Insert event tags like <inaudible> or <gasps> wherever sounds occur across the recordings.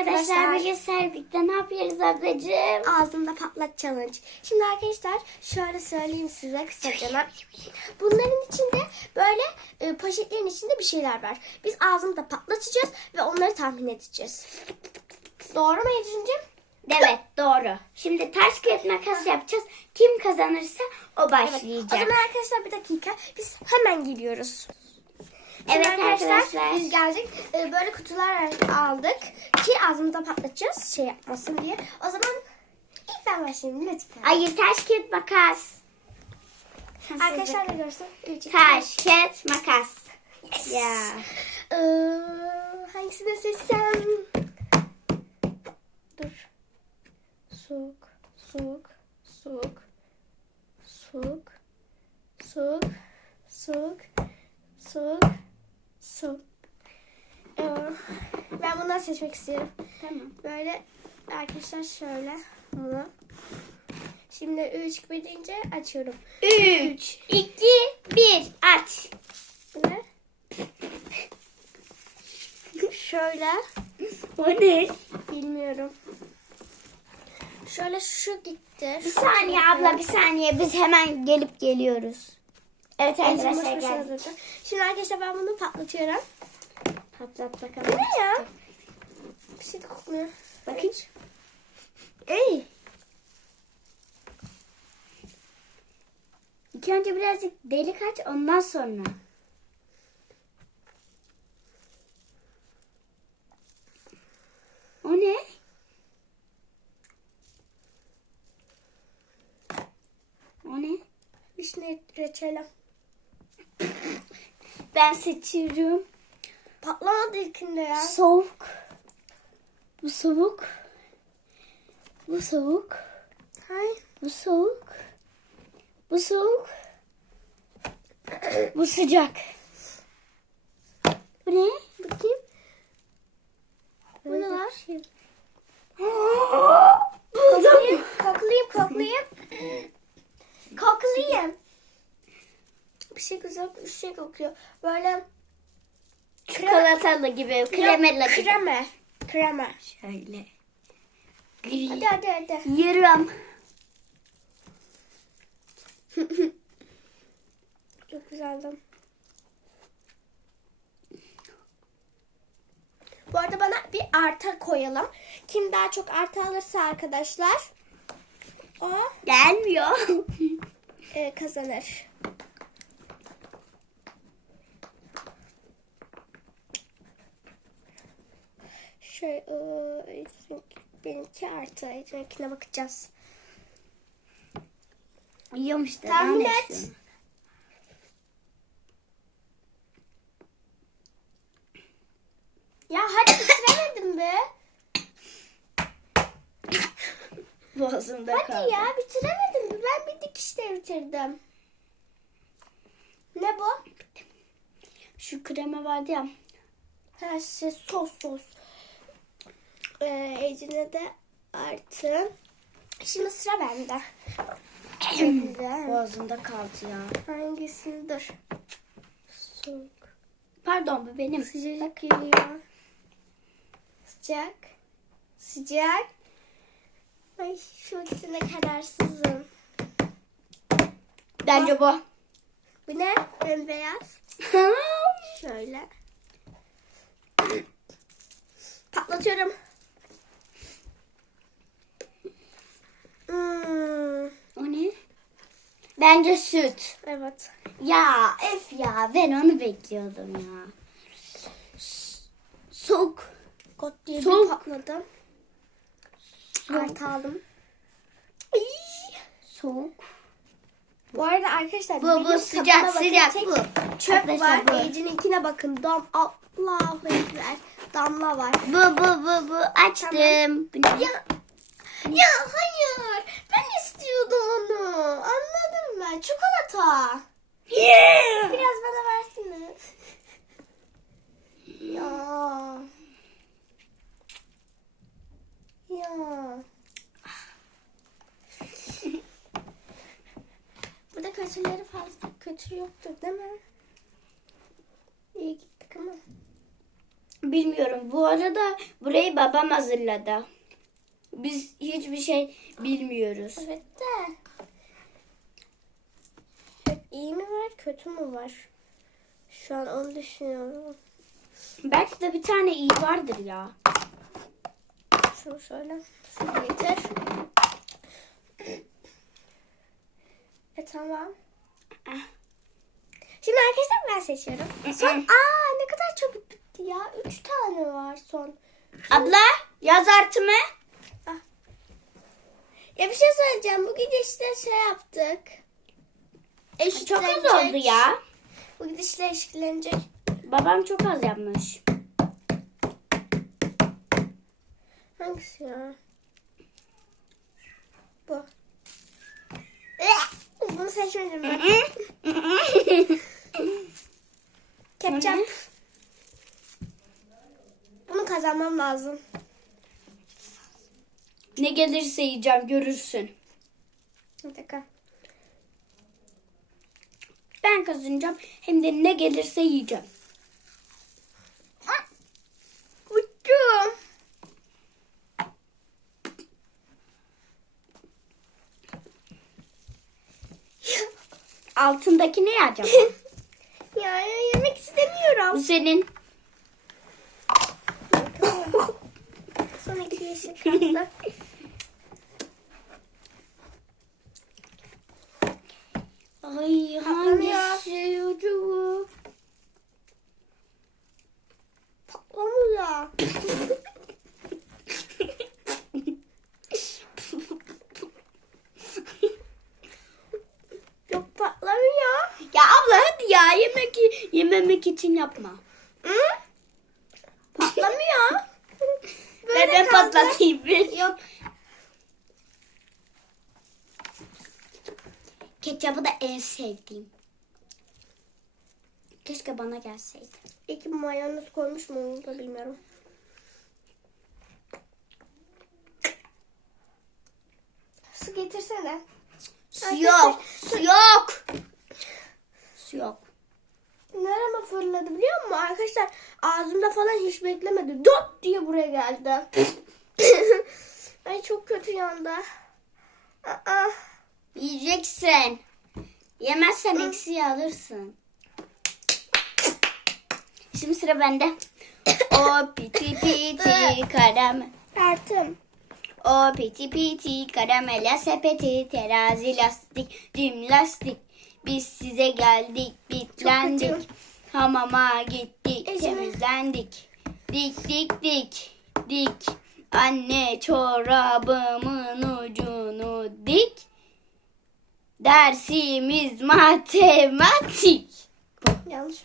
arkadaşlar bugün Serpik'te ne yapıyoruz ablacığım? Ağzımda patlat challenge. Şimdi arkadaşlar şöyle söyleyeyim size kısaca. <laughs> Bunların içinde böyle e, poşetlerin içinde bir şeyler var. Biz ağzımda patlatacağız ve onları tahmin edeceğiz. Doğru mu Ecrin'cim? Evet doğru. Şimdi taş kağıt makas yapacağız. Kim kazanırsa o başlayacak. O zaman arkadaşlar bir dakika. Biz hemen geliyoruz. Evet arkadaşlar. Biz geldik. e, böyle kutular aldık ki ağzımıza patlatacağız şey yapmasın diye. O zaman ilk ben başlayayım lütfen. Hayır taş kağıt makas. Arkadaşlar da görsün. Üç, Taş kağıt makas. Ya. Ee, hangisini seçsem? Dur. Soğuk, soğuk, soğuk, soğuk, soğuk, soğuk, soğuk, soğuk. Ee, ben bundan seçmek istiyorum. Tamam. Böyle arkadaşlar şöyle bunu. Şimdi 3 1 deyince açıyorum. 3, 2, 1 aç. Ne? şöyle. O ne? Bilmiyorum. Şöyle şu gitti. Bir saniye abla bir saniye biz hemen gelip geliyoruz. Evet Arkadaşlar arkadaşlar geldik. Şimdi arkadaşlar ben bunu patlatıyorum. Patlat bakalım. ne ya? Bir şey de kokmuyor. Bakın. Ey. İlk önce birazcık delik aç ondan sonra. O ne? O ne? Vişne reçeli. Ben seçiyorum. Patlamadı ilkinde ya. Soğuk. Bu soğuk. Bu soğuk. Hayır. Bu soğuk. Bu soğuk. Bu sıcak. Bu ne? Bakayım. Bu ne var? <gasps> Buldum. Koklayayım, koklayayım. koklayayım. <laughs> Bir şey güzel bir şey kokuyor. Böyle Çikolatalı gibi, kremalı gibi. Kreme. Kreme. Şöyle. Hadi hadi hadi. Yürüm. Çok güzeldi. Bu arada bana bir artı koyalım. Kim daha çok artı alırsa arkadaşlar o Gelmiyor. e, kazanır. Şöyle e, benimki artı. Benimkine bakacağız. Yiyormuş da Tahmin et. Ya hadi bitiremedim be. <laughs> Boğazımda kaldı. Hadi ya bitiremedim mi? Ben bir dikişte bitirdim. Ne bu? Şu krema vardı ya. Her şey sos sos. Ee, Ece'ne de artı. Şimdi sıra bende. <clears throat> Boğazımda kaldı ya. Hangisini dur. Soğuk. Pardon bu benim. Sıcak geliyor. Sıcak. Sıcak. Ay şu ikisine kararsızım. Bence bu. Bu ne? Bembeyaz. <laughs> Şöyle. Patlatıyorum. Hmm, o ne? Bence süt. evet. Ya ef ya ben onu bekliyordum ya. Soğuk. Kot diye Soğuk. bir patladı. Artı aldım. Soğuk. Bu arada arkadaşlar Bu bu sıcak sıcak bu. Çöp Arkadaşlar var. bu. Ece'ninkine bakın. Dam Allahu Ekber. Damla var. Bu bu bu bu açtım. Ne? Ya, ya hayır. Ben istiyordum onu. Anladım ben. Çikolata. Yeah. Biraz bana versene. Ya. Ya. <laughs> Burada kötüleri fazla kötü yoktur değil mi? İyi gittik ama. Bilmiyorum. Bu arada burayı babam hazırladı. Biz hiçbir şey bilmiyoruz. Evet de. İyi mi var kötü mü var? Şu an onu düşünüyorum. Belki de bir tane iyi vardır ya. Şunu şöyle. Şunu getir. E tamam. Ah. Şimdi arkadaşlar ben seçiyorum. Son, aa ne kadar çabuk bitti ya. Üç tane var son. Abla yaz artımı. Ya bir şey söyleyeceğim. Bu gidişte şey yaptık. Çok az oldu ya. Bu gidişle eşitlenecek. Babam çok az yapmış. Hangisi ya? Bu. Bunu seçmedim ben. Ketçap. Bunu kazanmam lazım. ne gelirse yiyeceğim görürsün. Bir dakika. Ben kazanacağım hem de ne gelirse yiyeceğim. Uçtum. Altındaki ne acaba? <laughs> ya yemek istemiyorum. Bu senin. Son iki yeşil kaldı. Ay Patlamıyor. Acaba? Patlamıyor. Yok patlamıyor. Ya abla hadi ya yemek yememek için yapma. Hı? Patlamıyor. <laughs> Ben de kaldı. patlatayım. Yok. Ketçapı da en sevdiğim. Keşke bana gelseydi. İki mayonez koymuş mu onu da bilmiyorum. Su getirsene. Su yok. Su yok. Su yok. Nereme fırladı biliyor musun? Arkadaşlar ağzımda falan hiç beklemedi. Dot diye buraya geldi. <laughs> Ay çok kötü yandı. Aa, Yiyeceksin. Yemezsen eksiği alırsın. Şimdi sıra bende. O piti piti karamel. tartım. O piti piti karamela sepeti terazi lastik cim lastik. Biz size geldik bitlendik. Hamama gittik Ece. temizlendik. Dik dik dik dik. Anne çorabımın ucunu dik. Dersimiz <laughs> matematik. Yanlış.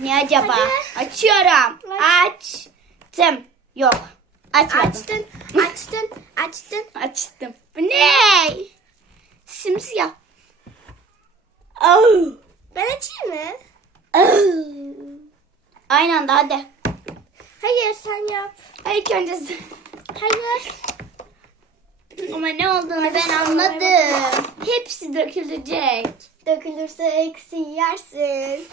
Ne acaba? Hadi. Açıyorum. Aç. Açtım. Yok. Açmadım. Açtın, <laughs> açtın, açtın. Açtım. Bu ne? Simsiyah. Oh. Ben açayım mı? Oh. Aynı anda hadi. Hayır sen yap. İlk önce sen- Hayır. Ama ne olduğunu ben anladım. Hepsi dökülecek. Dökülürse eksi yersin.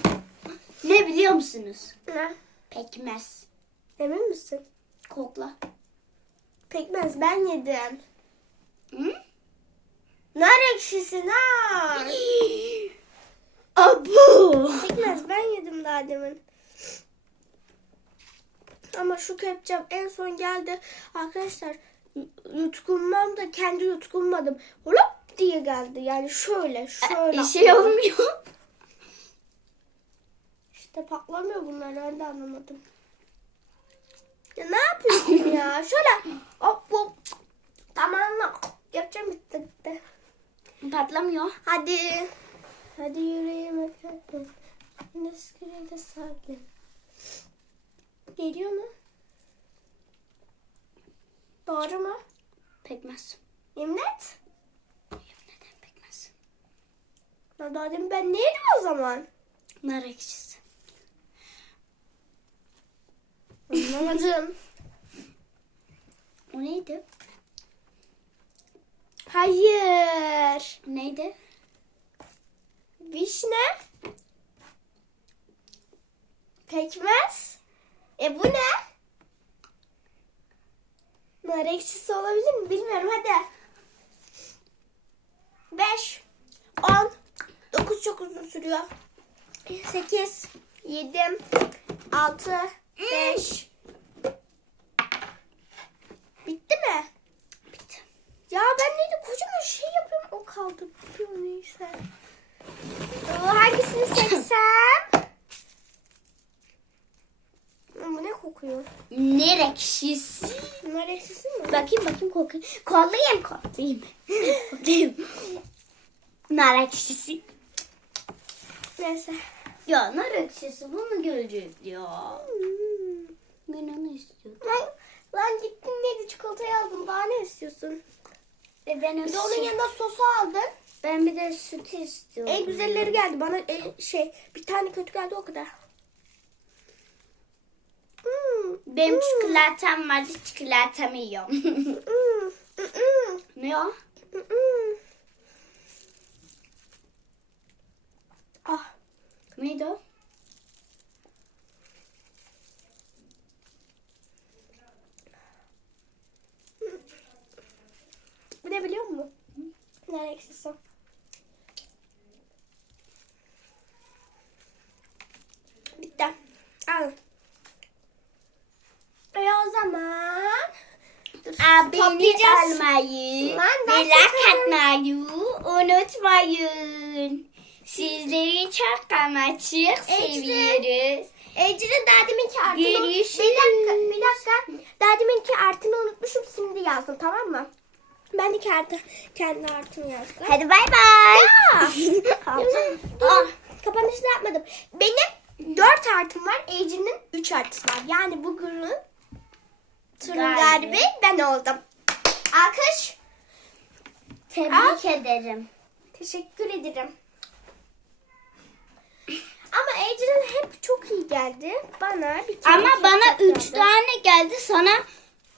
Ne biliyor musunuz? Ne? Pekmez. Emin misin? Kokla. Pekmez ben yedim. Hı? Nar ekşisi nar. <gasps> Abu. Pekmez ben yedim daha demin. Ama şu ketçap en son geldi. Arkadaşlar yutkunmam da kendi yutkunmadım. Hop diye geldi. Yani şöyle şöyle. Bir şey olmuyor. İşte patlamıyor bunlar. Ben de anlamadım. Ya ne yapıyorsun ya? <laughs> Şöyle hop hop. Tamam mı? Yapacağım bitti bitti. Patlamıyor. Hadi. Hadi yüreğime kalkın. Neskirede sakin. Geliyor mu? Doğru mu? Pekmez. Yemin et. Pekmez? Daha demin ben neydim o zaman? Nar ekşisi. Anlamadım. O neydi? Hayır. Neydi? Vişne. Pekmez. E bu ne? Nar ekşisi olabilir mi? Bilmiyorum hadi. 5 10 9 çok uzun sürüyor. 8 7 6 5 Bitti mi? Bitti. Ya ben neydi kocaman şey yapıyorum o kaldı. Yapıyorum neyse. Aa, hangisini seçsem? Bu ne kokuyor? Ne ekşisi. Nar ekşisi mi? Bakayım bakayım koklayayım. Kollayayım kollayayım. kollayayım. Nar ekşisi. Neyse. Ya nar ekşisi bunu göreceğiz ya. Hmm. Ben onu istiyorum. Lan gittin neydi çikolatayı aldın daha ne istiyorsun? E ben Bir de onun yanında sosu aldın. Ben bir de süt istiyorum. En güzelleri geldi bana e, şey bir tane kötü geldi o kadar. Hmm. Benim hmm, çikolatam vardı çikolatamı yiyorum. hmm, hmm, ne o? hmm. Ah. Neydi o? Bu ne biliyor musun? Nar ekşisi. Bitti. Al. E o zaman Abone olmayı çok- atmayı unutmayın. Sizleri çok ama çok seviyoruz. Ecrin daha deminki artını Görüşürüz. Bir dakika, bir dakika. Daha deminki artını unutmuşum şimdi yazdım tamam mı? Ben de kendi, kendi artımı yazdım. Hadi bay bay. <laughs> Dur, kapanışını yapmadım. Benim 4 artım var, Ecrin'in 3 artısı var. Yani bu günün turun Galibi. ben oldum. Alkış. Tebrik ederim. Teşekkür ederim. Ama Ecrin hep çok iyi geldi. Bana bir kere Ama bana kötü 3 geldi. tane geldi sana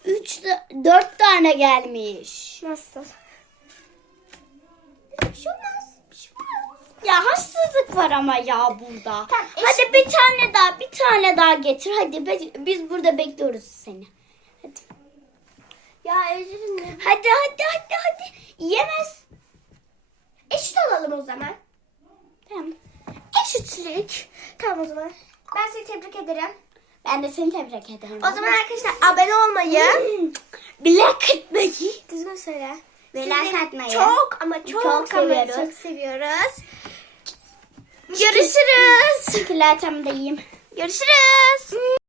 3 4 tane gelmiş. Nasıl? Bir şey şey. Ya haksızlık var ama ya burada. Tamam, Hadi bir tane daha, bir tane daha getir. Hadi be- biz burada bekliyoruz seni. Hadi. Ya Ecrin? Hadi hadi hadi hadi. Yemez. Eşit olalım o zaman. Tamam. Eşitlik. Tamam o zaman. Ben seni tebrik ederim. Ben de seni tebrik ederim. O zaman arkadaşlar abone olmayı. <laughs> Bilek etmeyi. Düzgün söyle. Ve Sizi like atmayı. Çok ama çok, Çok ama seviyoruz. çok seviyoruz. Görüşürüz. Çikolatamı da yiyeyim. Görüşürüz.